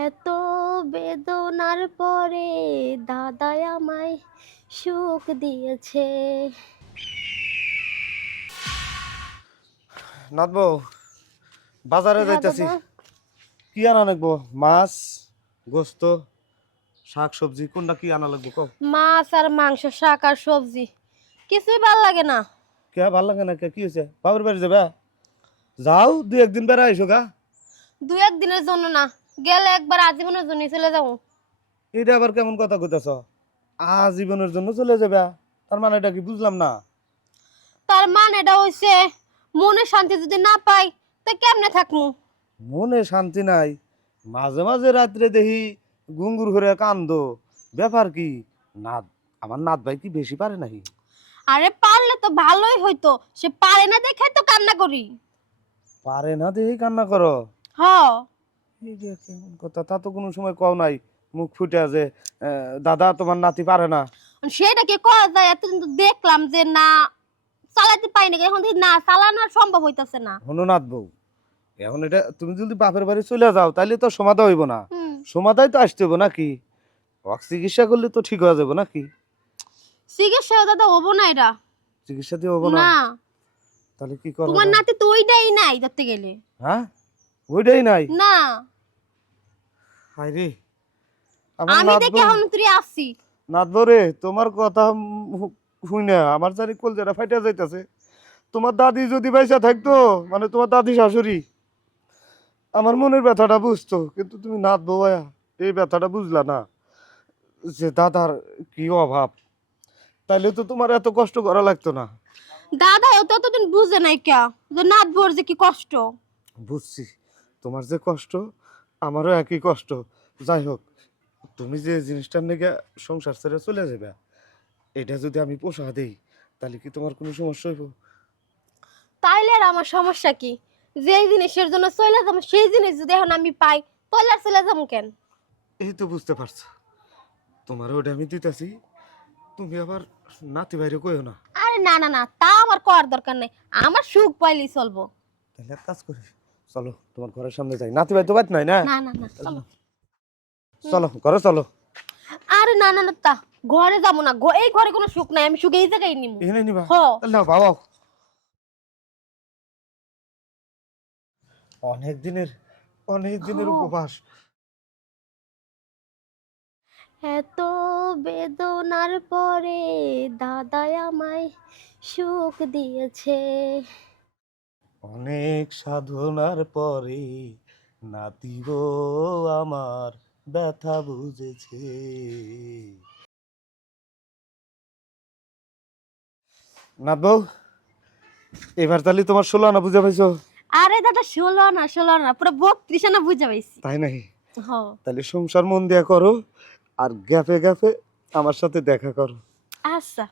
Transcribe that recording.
এত বেদনার পরে দাদাই আমায় সুখ দিয়েছে। নাথবো বাজারে হ্যাঁ যাইতাছি। দাদা। কি আনা লাগবো? মাছ, গোস্ত, শাক সবজি কোনটা কি আনা লাগবো কও? মাছ আর মাংস, শাক আর সবজি কিছুই ভাল লাগে না। কে ভাল লাগে না কে? কি হয়েছে? বাবার বাড়ি যাবে? যাও, দুই একদিন বেড়া আইসো গা। দু একদিনের জন্য না, গেলে একবার আজীবনের জন্য চলে যাবো। এটা আবার কেমন কথা কইতাছ? আজীবনের জন্য চলে যাবে? তার মানে এটা কি বুঝলাম না। তার মানে এটা হইছে মনে শান্তি যদি না পাই তা কেমনে থাকমু? মনে শান্তি নাই, মাঝে মাঝে রাত্রে দেখি গুঙ্গুর করে কান্দো, ব্যাপার কি? নাথ, আমার নাথ ভাই কি বেশি পারে নাকি? আরে পারলে তো ভালোই হইতো, সে পারে না দেখে তো কান্না করি। পারে না দেখি কান্না করো? হ। এই যে কেমন কথা, তা তো কোনো সময় কও নাই মুখ ফুটে যে দাদা তোমার নাতি পারে না। সেটা কি করা যায়? এতদিন তো দেখলাম যে না চালাতে পারি না, এখন দেখি না চালানো আর সম্ভব হইতাছে না। হনো নাথ বউ, এখন এটা তুমি যদি বাপের বাড়ি চলে যাও তাহলে তো সমাধা হইব না। হুম। সমাধাই তো আসতে হইব নাকি? চিকিৎসা করলে তো ঠিক হয়ে যাবো নাকি? চিকিৎসা দাদা হবো না এটা। চিকিৎসা দিয়ে হবো না? না, তাহলে কি করা তোমার যায়? নাতি তো ওইটাই নাই ধরতে গেলে। হ্যাঁ, ওইটাই নাই? না, হায় রে, আমার আমি নাথ দেখে বউ। এখন তুই আসছি। নাথ বউ রে, তোমার কথা শুই না আমার জানি কলজাটা ফাইটা যাইতাছে। তোমার দাদি যদি পয়সা থাকতো, মানে তোমার দাদি শাশুড়ি, আমার মনের ব্যথাটা বুঝতো, কিন্তু তুমি নাথ বউ আয়া এই ব্যথাটা বুঝলা না যে দাদার কি অভাব। তাইলে তো তোমার এত কষ্ট করা লাগতো না। দাদা ও ততদিন বুঝে নাই কে যে নাত বোর যে কি কষ্ট। বুঝছি, তোমার যে কষ্ট আমারও একই কষ্ট। যাই হোক, তুমি যে জিনিসটার নিয়ে সংসার ছেড়ে চলে যাবে, এটা যদি আমি পোষা দেই তাহলে কি তোমার কোনো সমস্যা হইব? তাইলে আর আমার সমস্যা কি? যেই জিনিসের জন্য চলে যাবো সেই জিনিস যদি এখন আমি পাই তাহলে আর চলে যাবো কেন? এই তো বুঝতে পারছো, তোমার ওটা আমি দিতেছি, তুমি আবার নাতি বাইরে কইও না। আরে না না না, তা আমার করার দরকার নাই, আমার সুখ পাইলেই চলবো। তাহলে এক কাজ করি, চলো তোমার ঘরের সামনে যাই। নাতি ভাই তো বাদ নাই না? না না না, চলো। চলো ঘরে চলো। আরে না না না, তা ঘরে যাবো না, এই ঘরে কোনো সুখ নাই, আমি সুখ এই জায়গায় নিমু। এখানে নিবা? হ। তাহলে না বাবা, অনেক দিনের অনেক দিনের হ। উপবাস। এত বেদনার পরে দাদাই আমায় সুখ দিয়েছে। অনেক সাধনার পরে নাতি গো আমার ব্যথা বুঝেছে। নাথ বউ, এবার তাহলে তোমার 16 আনা বুঝা পাইছো? আরে দাদা, 16 না 16 না, পুরো 32 আনা বুঝা পাইছি। তাই নাকি? হ। তাহলে সংসার মন দিয়া করো, আর গ্যাপে গ্যাপে আমার সাথে দেখা করো। আচ্ছা।